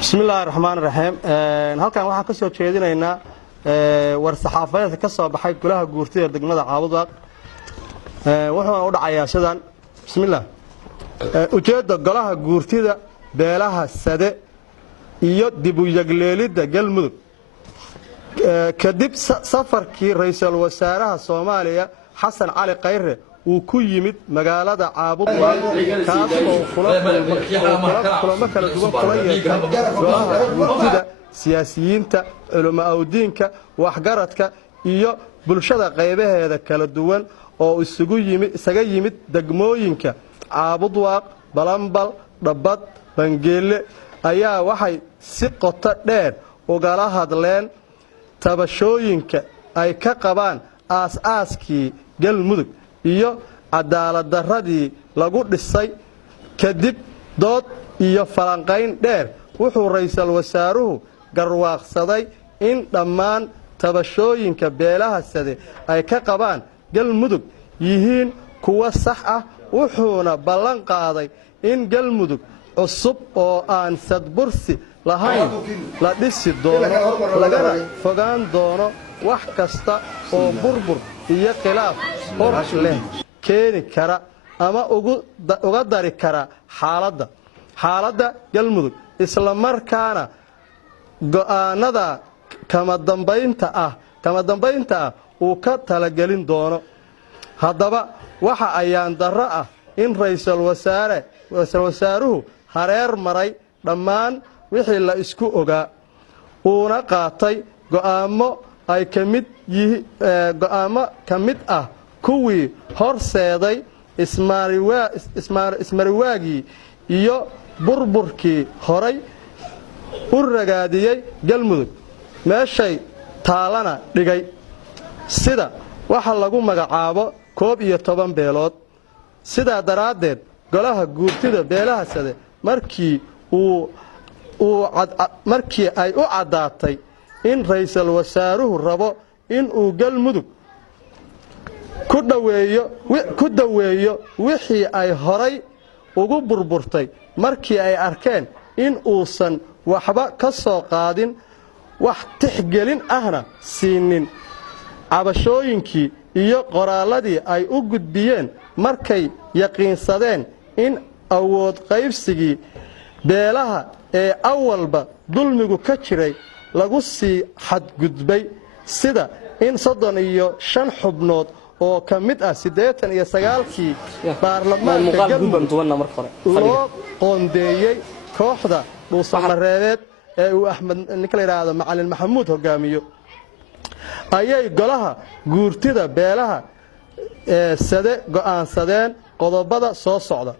بسم الله الرحمن الرحيم halkan waxaan ka soo jeedinaynaa war saxaafadeed ka soo baxay golaha guurtida degmada Caabudwaaq wuxuu u dhacayaa sidan bismillaah ujeedada golaha guurtida beelaha sade iyo dib u yagleelida galmudug kadib safarkii ra'iisul wasaaraha Soomaaliya Xasan Cali Khayre uu ku yimid magaalada Caabudwaaq kaas oo kulamo kala duwan kula yeeshay golaha guurtida siyaasiyiinta culimo diinka waxgaradka iyo bulshada qaybaheeda kala duwan oo isaga yimid degmooyinka Caabudwaaq Balambal Dhabbad Bangeele ayaa waxay si qoto dheer ugala hadleen tabashooyinka ay ka qabaan aas-aaskii galmudug iyo cadaalad darradii lagu dhisay kadib dood iyo falanqayn dheer wuxuu ra'iisul wasaaruhu garwaaqsaday in dhammaan tabashooyinka beelaha sade ay ka qabaan galmudug yihiin kuwa sax ah wuxuuna ballan qaaday in galmudug cusub oo aan sadbursi lahayn la dhisi doono lagana fogaan doono wax kasta oo burbur iyo khilaaf hor leh keeni kara ama uga dari kara xaaladda galmudug isla markaana go'aanada kama dambaynta ah uu ka talagelin doono haddaba waxa ayaan darro ah in ra'iisul wasaaruhu hareer maray dhammaan wixii la isku ogaa uuna qaatay go'aamo ka mid ah kuwii horseeday ismariwaagii iyo burburkii horay u ragaadiyey galmudug meeshay taalana dhigay sida waxa lagu magacaabo 11 beelood sidaa daraaddeed golaha guurtida beelaha sade markii ay u caddaatay in ra'iisul wasaaruhu rabo in uu galmudug ku daweeyo wixii ay horay ugu burburtay markii ay arkeen in uusan waxba ka soo qaadin wax tixgelin ahna siinin cabashooyinkii iyo qoraalladii ay u gudbiyeen markay yaqiinsadeen in awood qaybsigii beelaha ee awalba dulmigu ka jiray lagu sii xadgudbay sida in 35 xubnood oo ka mid ah 89kii baarlamaanka loo qoondeeyey kooxda dhuusamareebeed ee uu Axmed ninkala yiraahdo Macalin Maxamuud hogaamiyo ayay golaha guurtida beelaha sade go'aansadeen qodobada soo socda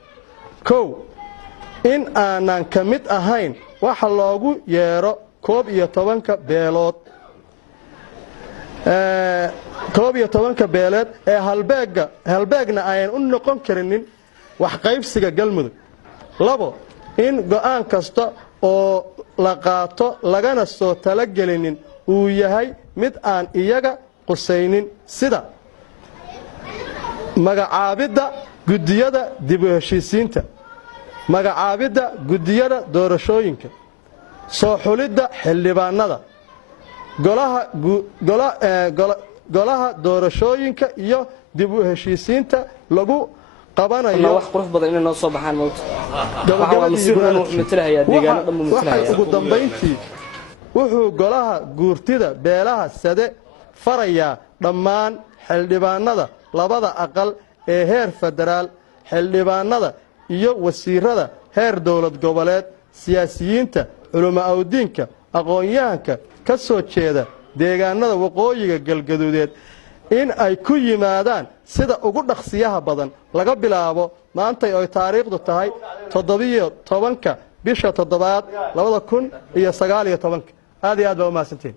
1 in aanan ka mid ahayn waxa loogu yeero 11 beelood 11 beeleed ee halbeegna ayaan u noqon karinin wax qaybsiga galmudug 2 in go'aan kasta oo la qaato lagana soo talagelinin uu yahay mid aan iyaga qusaynin sida magacaabidda gudiyada dib u heshiisiinta magacaabidda gudiyada doorashooyinka soo xulidda xildhibaanada golaha doorashooyinka iyo dib u heshiisiinta lagu qabanayo wax qurux badan inay noo soo baxaan ugu dambayntii wuxuu golaha guurtida beelaha sade farayaa dhammaan xildhibaanada labada aqal ee heer federaal xildhibaanada iyo wasiirada heer dowlad goboleed siyaasiyiinta culimo diinka aqoon-yahanka ka soo jeeda deegaanada waqooyiga galgaduudeed in ay ku yimaadaan sida ugu dhaqsiyaha badan laga bilaabo maanta ay taariikhdu tahay 17 bisha 7 2019 aad iyo aad baa u mahadsantiin